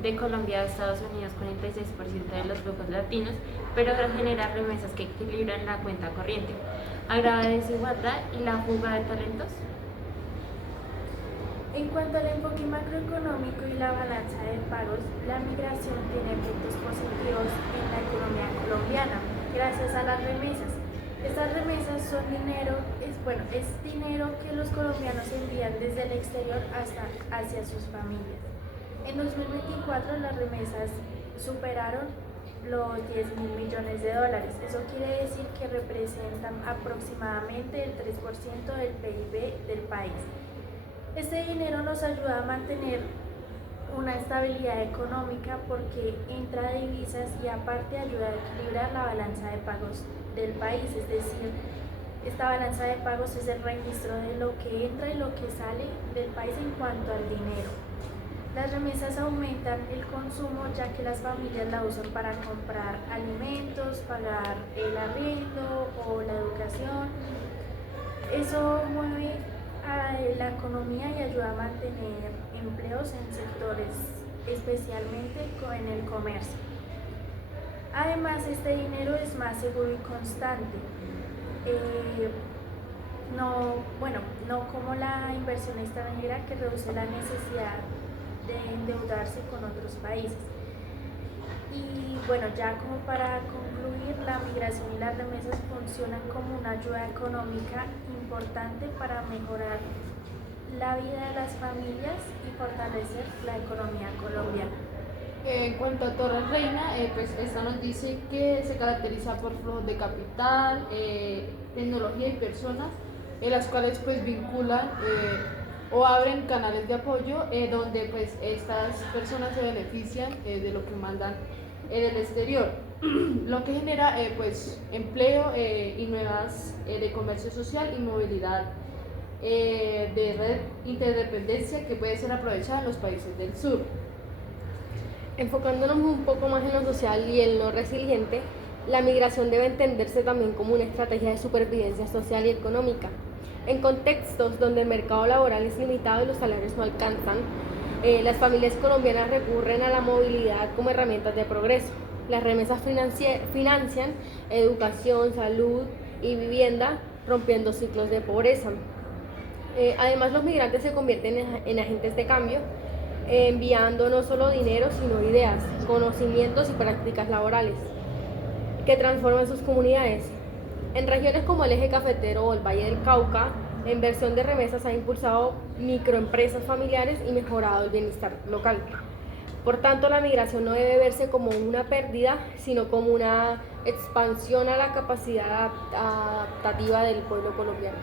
de Colombia a Estados Unidos con el 36% de los flujos latinos, pero genera remesas que equilibran la cuenta corriente, agrava la desigualdad y la fuga de talentos. En cuanto al enfoque macroeconómico y la balanza de pagos, la migración tiene efectos positivos en la economía colombiana, gracias a las remesas. Estas remesas son dinero que los colombianos envían desde el exterior hacia sus familias. En 2024 las remesas superaron los 10.000 millones de dólares. Eso quiere decir que representan aproximadamente el 3% del PIB del país. Este dinero nos ayuda a mantener una estabilidad económica porque entra de divisas y aparte ayuda a equilibrar la balanza de pagos del país, es decir, esta balanza de pagos es el registro de lo que entra y lo que sale del país en cuanto al dinero. Las remesas aumentan el consumo ya que las familias la usan para comprar alimentos, pagar el arriendo o la educación. Eso mueve a la economía y ayuda a mantener empleos en sectores, especialmente en el comercio. Además, este dinero es más seguro y constante. No como la inversión extranjera que reduce la necesidad de endeudarse con otros países. Y bueno, ya como para concluir, la migración y las remesas funcionan como una ayuda económica importante para mejorar la vida de las familias y fortalecer la economía colombiana. En cuanto a Torres Reina, pues esta nos dice que se caracteriza por flujos de capital, tecnología y personas, en las cuales pues vinculan o abren canales de apoyo donde pues estas personas se benefician de lo que mandan en el exterior, lo que genera pues empleo y nuevas de comercio social y movilidad de red interdependencia que puede ser aprovechada en los países del sur. Enfocándonos un poco más en lo social y en lo resiliente, la migración debe entenderse también como una estrategia de supervivencia social y económica. En contextos donde el mercado laboral es limitado y los salarios no alcanzan, las familias colombianas recurren a la movilidad como herramientas de progreso. Las remesas financian educación, salud y vivienda, rompiendo ciclos de pobreza. Además, los migrantes se convierten en agentes de cambio, enviando no solo dinero, sino ideas, conocimientos y prácticas laborales que transforman sus comunidades. En regiones como el eje cafetero o el Valle del Cauca, la inversión de remesas ha impulsado microempresas familiares y mejorado el bienestar local. Por tanto, la migración no debe verse como una pérdida, sino como una expansión a la capacidad adaptativa del pueblo colombiano.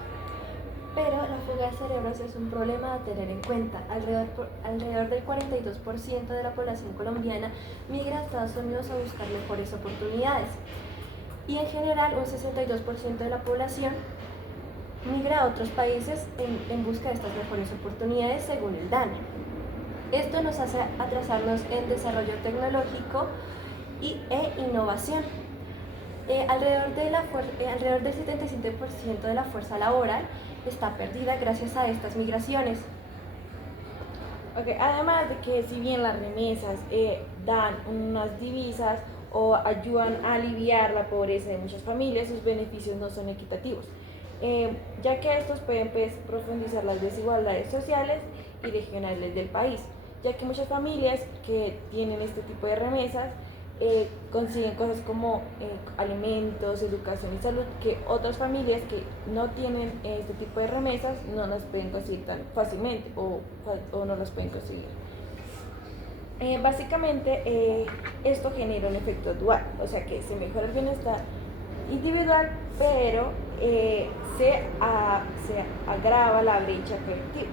Pero la fuga de cerebros es un problema a tener en cuenta. Alrededor del 42% de la población colombiana migra a Estados Unidos a buscar mejores oportunidades. Y en general, un 62% de la población migra a otros países en busca de estas mejores oportunidades, según el DANE. Esto nos hace atrasarnos en desarrollo tecnológico e innovación. Alrededor del 77% de la fuerza laboral está perdida gracias a estas migraciones. Okay, además de que si bien las remesas dan unas divisas o ayudan a aliviar la pobreza de muchas familias, sus beneficios no son equitativos, ya que estos pueden pues, profundizar las desigualdades sociales y regionales del país, ya que muchas familias que tienen este tipo de remesas consiguen cosas como alimentos, educación y salud, que otras familias que no tienen este tipo de remesas no las pueden conseguir tan fácilmente o no las pueden conseguir. Básicamente esto genera un efecto dual, o sea que se mejora el bienestar individual, pero se agrava la brecha colectiva.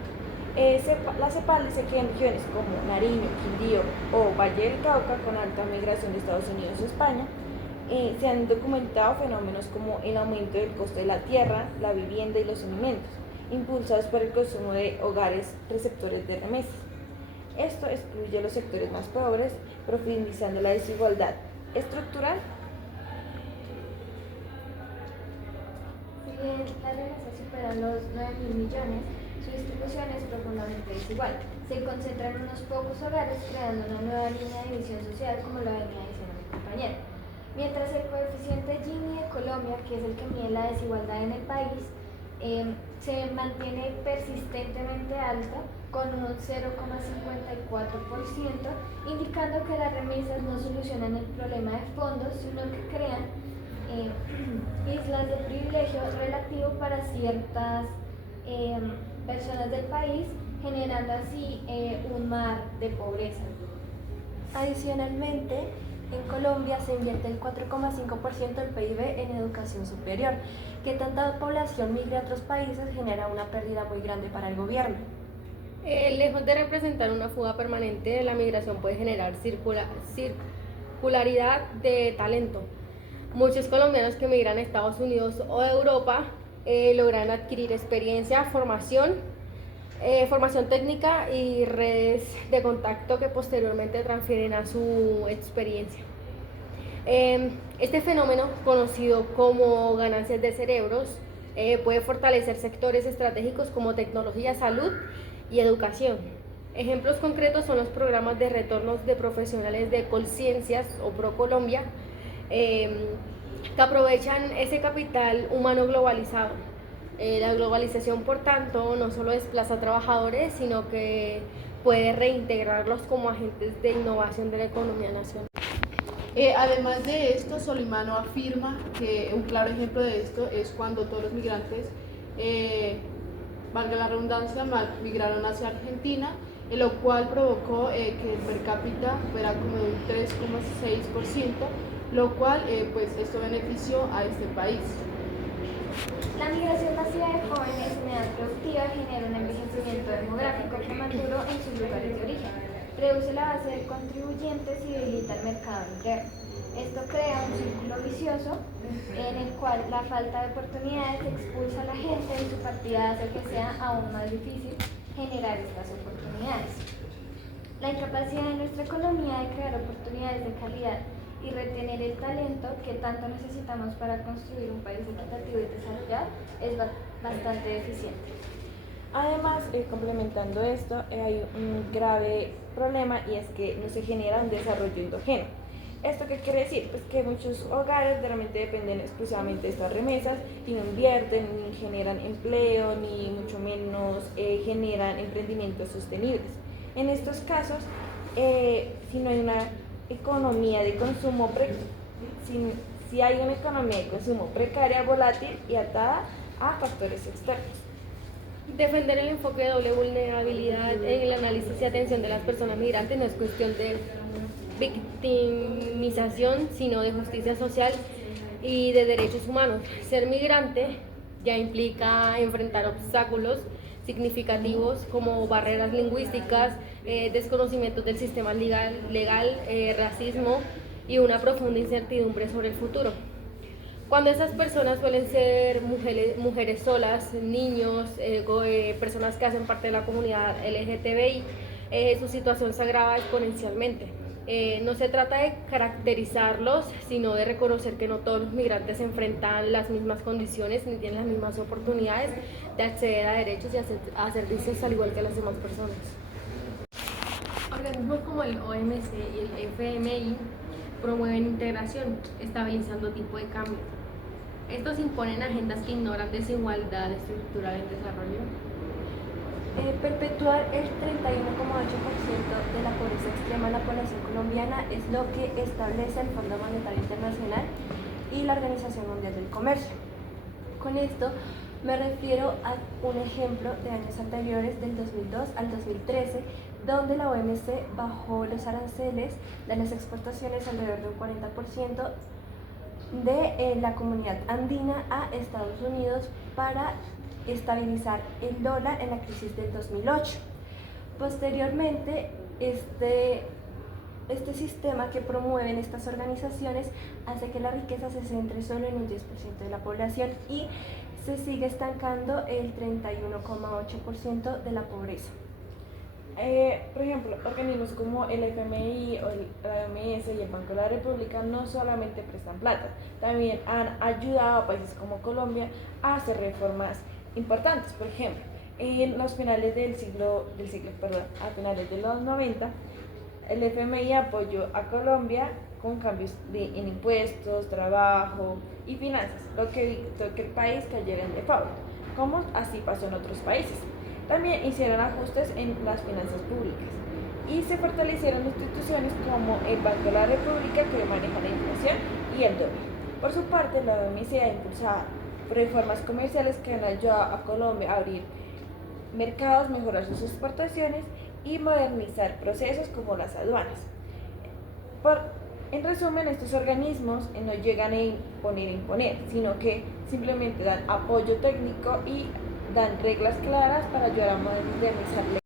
La CEPAL dice que en regiones como Nariño, Quindío o Valle del Cauca, con alta migración de Estados Unidos y España, se han documentado fenómenos como el aumento del costo de la tierra, la vivienda y los alimentos, impulsados por el consumo de hogares receptores de remesas. Esto excluye a los sectores más pobres, profundizando la desigualdad estructural. Si bien las remesas superan los 9.000 millones, su distribución es profundamente desigual. Se concentra en unos pocos hogares, creando una nueva línea de división social, como lo venía diciendo mi compañero. Mientras el coeficiente Gini de Colombia, que es el que mide la desigualdad en el país, se mantiene persistentemente alto, con un 0,54%, indicando que las remesas no solucionan el problema de fondo, sino que crean islas de privilegio relativo para ciertas personas del país, generando así un mar de pobreza. Adicionalmente, en Colombia se invierte el 4,5% del PIB en educación superior. Que tanta población migre a otros países genera una pérdida muy grande para el gobierno. Lejos de representar una fuga permanente, la migración puede generar circularidad de talento. Muchos colombianos que migran a Estados Unidos o a Europa logran adquirir experiencia, formación técnica y redes de contacto que posteriormente transfieren a su experiencia. Este fenómeno, conocido como ganancias de cerebros, puede fortalecer sectores estratégicos como tecnología, salud y educación. Ejemplos concretos son los programas de retornos de profesionales de Colciencias o ProColombia, que aprovechan ese capital humano globalizado. La globalización, por tanto, no solo desplaza a trabajadores, sino que puede reintegrarlos como agentes de innovación de la economía nacional. Además de esto, Solimano afirma que un claro ejemplo de esto es cuando todos los migrantes, valga la redundancia, migraron hacia Argentina, lo cual provocó que el per cápita fuera como de un 3,6%, lo cual pues esto benefició a este país. La migración masiva de jóvenes en edad productiva genera un envejecimiento demográfico prematuro en sus lugares de origen. reduce la base de contribuyentes y debilita el mercado interno. Esto crea un círculo vicioso en el cual la falta de oportunidades expulsa a la gente y su partida hace que sea aún más difícil generar estas oportunidades. La incapacidad de nuestra economía de crear oportunidades de calidad y retener el talento que tanto necesitamos para construir un país equitativo y desarrollado es bastante deficiente. Además, complementando esto, hay un grave problema y es que no se genera un desarrollo endógeno. ¿Esto qué quiere decir? Pues que muchos hogares realmente dependen exclusivamente de estas remesas y no invierten, ni generan empleo, ni mucho menos generan emprendimientos sostenibles. En estos casos, si no hay una economía de consumo si hay una economía de consumo precaria, volátil y atada a factores externos. Defender el enfoque de doble vulnerabilidad en el análisis y atención de las personas migrantes no es cuestión de victimización, sino de justicia social y de derechos humanos. Ser migrante ya implica enfrentar obstáculos significativos como barreras lingüísticas, desconocimientos del sistema legal, racismo y una profunda incertidumbre sobre el futuro. Cuando esas personas suelen ser mujeres solas, niños, personas que hacen parte de la comunidad LGTBI, su situación se agrava exponencialmente. No se trata de caracterizarlos, sino de reconocer que no todos los migrantes enfrentan las mismas condiciones ni tienen las mismas oportunidades de acceder a derechos y a servicios al igual que las demás personas. Organismos como el OMC y el FMI promueven integración, estabilizando tipo de cambio. Estos imponen agendas que ignoran desigualdad estructural en desarrollo. Perpetuar el 31,8% de la pobreza extrema en la población colombiana es lo que establece el Fondo Monetario Internacional y la Organización Mundial del Comercio. Con esto me refiero a un ejemplo de años anteriores, del 2002 al 2013, donde la OMC bajó los aranceles de las exportaciones alrededor de un 40% de la comunidad andina a Estados Unidos para estabilizar el dólar en la crisis del 2008. Posteriormente, este sistema que promueven estas organizaciones hace que la riqueza se centre solo en un 10% de la población y se sigue estancando el 31,8% de la pobreza. Por ejemplo, organismos como el FMI o la OMS y el Banco de la República no solamente prestan plata, también han ayudado a países como Colombia a hacer reformas importantes. Por ejemplo, en los finales a finales de los 90, el FMI apoyó a Colombia con cambios en impuestos, trabajo y finanzas, lo que evitó que el país cayera en default, como así pasó en otros países. También hicieron ajustes en las finanzas públicas y se fortalecieron instituciones como el Banco de la República, que maneja la inflación, y el dólar. Por su parte, la OMC ha impulsado reformas comerciales que han ayudado a Colombia a abrir mercados, mejorar sus exportaciones y modernizar procesos como las aduanas. En resumen, estos organismos no llegan a imponer, sino que simplemente dan apoyo técnico y dan reglas claras para ayudar a modernizar leyes.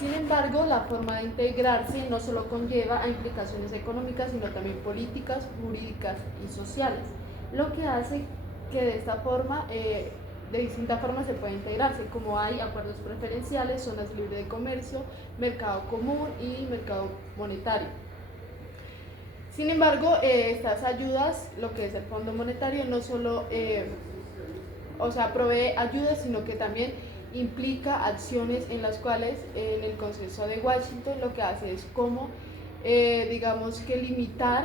Sin embargo, la forma de integrarse no solo conlleva a implicaciones económicas, sino también políticas, jurídicas y sociales, lo que hace que de distinta forma se puede integrarse, como hay acuerdos preferenciales, zonas libres de comercio, mercado común y mercado monetario. Sin embargo, estas ayudas, lo que es el Fondo Monetario, no solo provee ayudas, sino que también implica acciones en las cuales en el Consenso de Washington lo que hace es como, limitar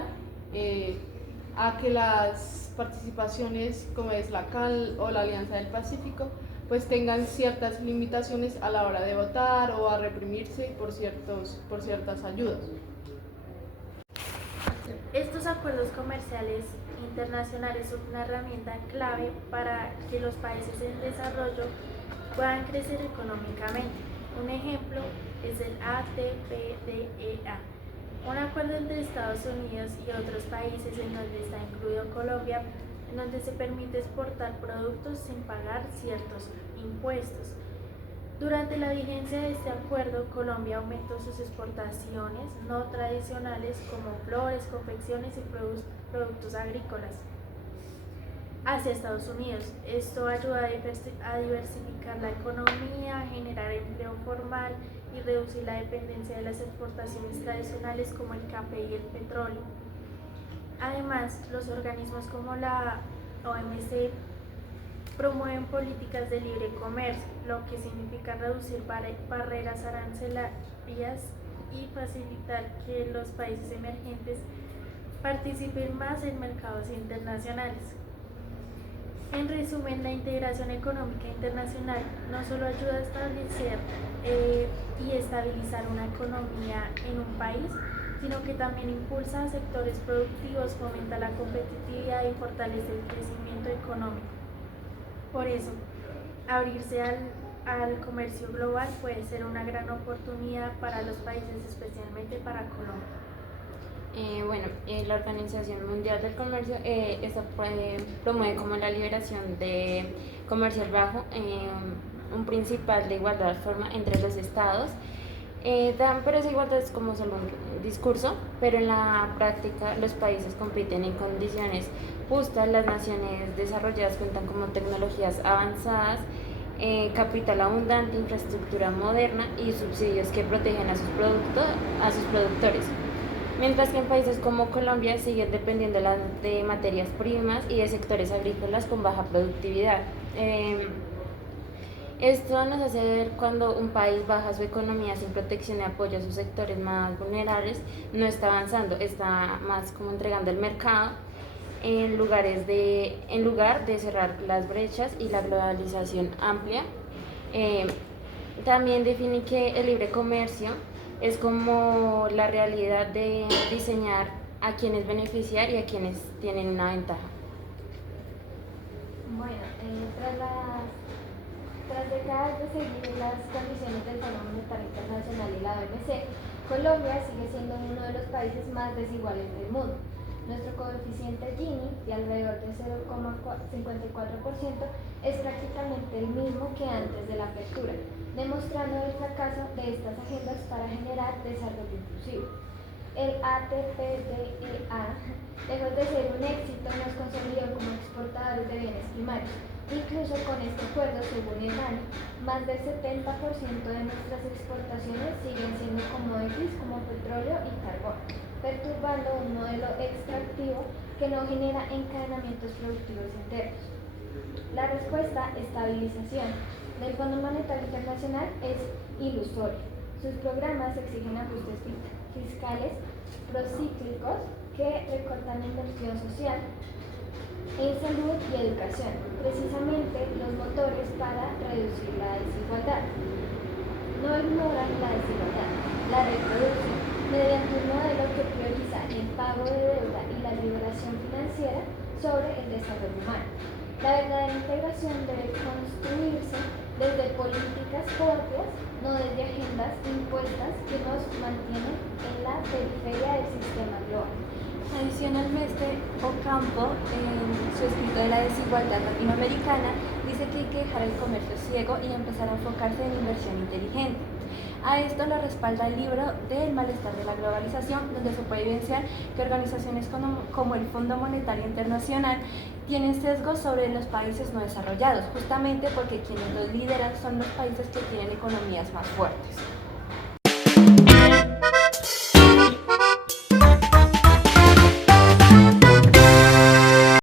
a que las participaciones como es la CAL o la Alianza del Pacífico pues tengan ciertas limitaciones a la hora de votar o a reprimirse por ciertas ayudas. Estos acuerdos comerciales internacionales son una herramienta clave para que los países en desarrollo puedan crecer económicamente. Un ejemplo es el ATPDEA, un acuerdo entre Estados Unidos y otros países en donde está incluido Colombia, en donde se permite exportar productos sin pagar ciertos impuestos. Durante la vigencia de este acuerdo, Colombia aumentó sus exportaciones no tradicionales como flores, confecciones y productos agrícolas hacia Estados Unidos. Esto ayuda a diversificar la economía, a generar empleo formal y reducir la dependencia de las exportaciones tradicionales como el café y el petróleo. Además, los organismos como la OMC promueven políticas de libre comercio, lo que significa reducir barreras arancelarias y facilitar que los países emergentes participen más en mercados internacionales. En resumen, la integración económica internacional no solo ayuda a establecer y estabilizar una economía en un país, sino que también impulsa sectores productivos, fomenta la competitividad y fortalece el crecimiento económico. Por eso, abrirse al comercio global puede ser una gran oportunidad para los países, especialmente para Colombia. La Organización Mundial del Comercio promueve como la liberación de comercial bajo, un principal de igualdad forma entre los estados, pero esa igualdad es como solo un discurso, pero en la práctica los países compiten en condiciones justas, las naciones desarrolladas cuentan como tecnologías avanzadas, capital abundante, infraestructura moderna y subsidios que protegen a sus productores. Mientras que en países como Colombia siguen dependiendo de materias primas y de sectores agrícolas con baja productividad. Esto nos hace ver cuando un país baja su economía sin protección y apoyo a sus sectores más vulnerables, no está avanzando, está más como entregando el mercado en lugar de cerrar las brechas y la globalización amplia. También define que el libre comercio es como la realidad de diseñar a quienes beneficiar y a quienes tienen una ventaja. Bueno, tras décadas de seguir las condiciones del Fondo Monetario Internacional y la OMC, Colombia sigue siendo uno de los países más desiguales del mundo. Nuestro coeficiente Gini, de alrededor de 0,54%, es prácticamente el mismo que antes de la apertura, demostrando el fracaso de estas agendas para generar desarrollo inclusivo. El ATPDEA dejó de ser un éxito y nos consolidó como exportadores de bienes primarios. Incluso con este acuerdo, según el DANE, más del 70% de nuestras exportaciones siguen siendo commodities como petróleo y carbón, perturbando un modelo extractivo que no genera encadenamientos productivos internos. La respuesta, estabilización, del Fondo Monetario Internacional es ilusoria. Sus programas exigen ajustes fiscales procíclicos que recortan la inversión social en salud y educación, precisamente los motores para reducir la desigualdad. No ignoran la desigualdad, la reproducen mediante un modelo que prioriza el pago de deuda y la liberación financiera sobre el desarrollo humano. La verdadera integración debe construirse desde políticas propias, no desde agendas impuestas que nos mantienen en la periferia del sistema global. Adicionalmente, Ocampo, en su escrito de la desigualdad latinoamericana, dice que hay que dejar el comercio ciego y empezar a enfocarse en inversión inteligente. A esto lo respalda el libro del malestar de la globalización, donde se puede evidenciar que organizaciones como el Fondo Monetario Internacional tienen sesgos sobre los países no desarrollados, justamente porque quienes los lideran son los países que tienen economías más fuertes.